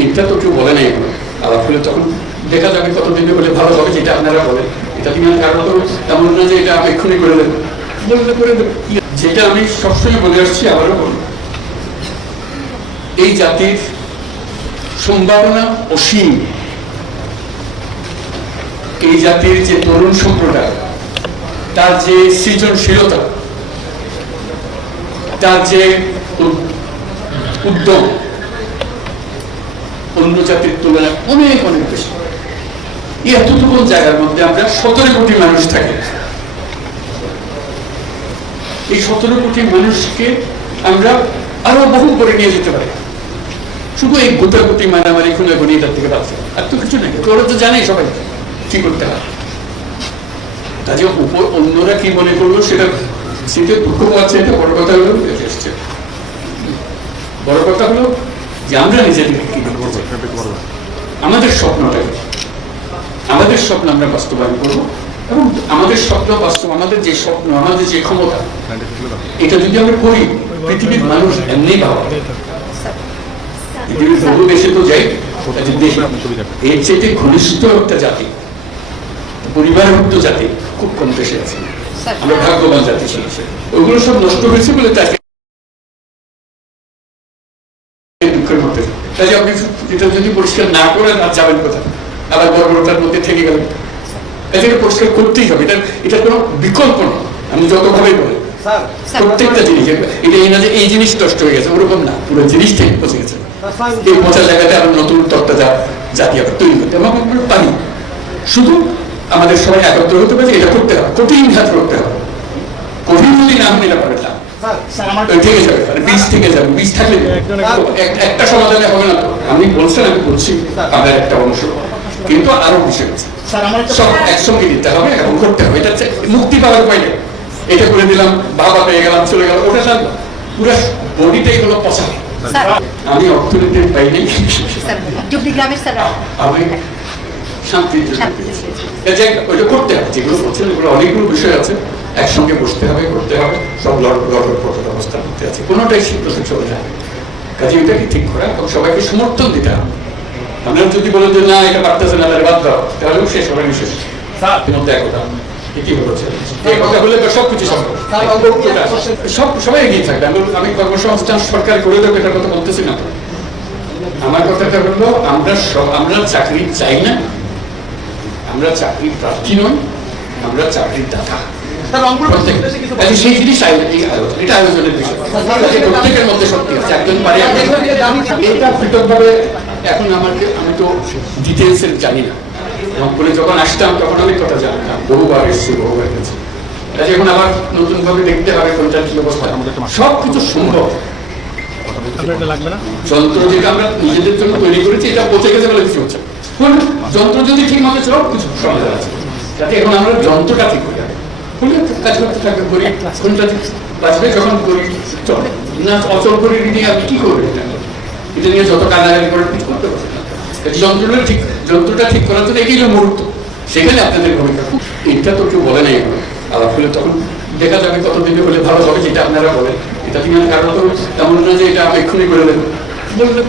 এটা তো কেউ বলে নাই এখন আলাপ হলে তখন দেখা যাবে কতদিনে হলে ভালো হবে, যেটা আপনারা বলেন। এটা তুমি কারণ তো এমন না যে এটা আমি এক্ষুনি করে দেবো, বললে করে দেবো। যেটা আমি সবসময় বলে আসছি, আবারও বলি, এই জাতির সম্ভাবনা অসীম। এই জাতির যে তরুণ সম্প্রদায়, তার যে সৃজনশীলতা, তার যে উদ্যম অন্য জাতির তুলনায় অনেক অনেক বেশি। এতটুকু জায়গার মধ্যে আমরা 17 কোটি মানুষ থাকি। এই 17 কোটি মানুষকে আমরা আরো বহু করে নিয়ে যেতে পারি। শুধু এই গোটাগুটি মারামারি খুনাগুনি এটার থেকে বাঁচে, আর তো কিছু নেই। ওরা তো জানে সবাই কি করতে হয়। কাজে উপর অন্যরা কি মনে করলো সেটা শীতের দুঃখ পাচ্ছে। এটা বড় কথা হলো, এসছে বড় কথা হলো যে আমরা নিজেদেরকে কি করবো, আমাদের স্বপ্নটাকে, আমাদের স্বপ্ন আমরা বাস্তবায়ন করবো। এবং আমাদের স্বপ্ন বাস্তব, আমাদের যে স্বপ্ন, আমাদের যে ক্ষমতা, এটা যদি আমরা করি, পৃথিবীর মানুষ এমনি ভাবা, পৃথিবীর বহু দেশে তো যাই, এর চেয়ে ঘনিষ্ঠ একটা জাতি, পরিবারভুক্ত জাতি খুব কম দেশে আছে। আমরা ভাগ্যবান জাতি ছিল। ওইগুলো সব নষ্ট হয়েছে বলে তাকে দুঃখের মধ্যে। কাজে আপনি এটা যদি পরিষ্কার না করেন আর যাবেন কোথায়, আবার বর্বরতার মধ্যে থেকে গেলেন। এটাকে পরিষ্কার করতেই হবে, এটা কোনো বিকল্প নেই। আমি যতভাবেই বলি প্রত্যেকটা জিনিস, এটা এই না যে এই জিনিস নষ্ট হয়ে গেছে, ওরকম না, পুরো জিনিসটাই পচে গেছে। এই পচা জায়গাতে আবার নতুন তত্ত্ব জাতি আবার তৈরি করতে এবং আমরা পারি। শুধু আমাদের সবাই একত্র হতে পারে, এটা করতে হবে, কঠিন কাজ করতে হবে। কঠিন যদি না হলে এটা পারে না, থেকে যাবে, বীজ থেকে যাবে। বীজ থাকলে একটা সমাধানে হবে না। আমি বলছেন, আমি বলছি আমাদের একটা অংশ, কিন্তু আরো বিষয় আছে, সব একসঙ্গে দিতে হবে এবং করতে হবে। এটা মুক্তি পাওয়ার উপায় নেই। এটা করে দিলাম, বাবা পেয়ে গেলাম, চলে গেল, ওটা থাকবে। পুরো বডিটাই হলো পচা। আমি অর্থনীতির বাইরে, আমি শান্তির জন্য ওইটা করতে হবে। যেগুলো বলছেন ওগুলো অনেকগুলো বিষয় আছে, একসঙ্গে বসতে হবে, করতে হবে, সব লড়ার অবস্থা করতে আছে, কোনোটাই শীঘ্র চলে যাবে। কাজে এটাকে ঠিক করা এবং সবাইকে সমর্থন দিতে হবে। আমরা যদি বলে যে না এটা পারতেছে না, তাহলে বাদ দাও, তাহলেও শেষ হবে না। শেষ সবাই এগিয়ে থাকবে। আমি কর্মসংস্থান সরকার করে দেবো এটার কথা বলতেছি না। আমার কথাটা হলো আমরা চাকরি চাই না, আমরা চাকরির প্রার্থী নই, আমরা চাকরির দাতা। সেই জিনিস এটা আয়োজনের বিষয়, প্রত্যেকের মধ্যে সত্যি আছে। একজন পারে এটা পৃথকভাবে। এখন আমি তো ডিটেলসের জানি না, বলে যখন আসতাম তখন অনেক কথা জানতাম, বহুবার এসছি, বহুবার গেছি। এখন আবার নতুন ভাবে দেখতে হবে কোনটা কি অবস্থা। সবকিছু সম্ভব। যন্ত্র যেটা আমরা নিজেদের জন্য তৈরি করেছি, এটা পচে গেছে বলে কিছু হচ্ছে। যন্ত্র যদি ঠিক মতো চলো, কিছু সমাধান আছে। যাতে এখন আমরা যন্ত্রটা ঠিক করে কাজ করতে থাকবে, করি কোনটা বাঁচবে যখন করি, চল না অচল করে নিয়ে আমি কি করবো, এটা নিয়ে যত কানাকানি করে ঠিক করতে পারছি না। যন্ত্রটা ঠিক করার জন্য এটাই মুহূর্ত, সেখানে আপনাদের ভূমিকা। এটা তো কেউ বলে নাই এখন আলাপ হলে তখন দেখা যাবে কতদিনে হলে ভালো হবে, যেটা আপনারা বলেন। এটা তুমি কারণ তো এমন না যে এটা আমি এক্ষুনি করে দেবো, বললে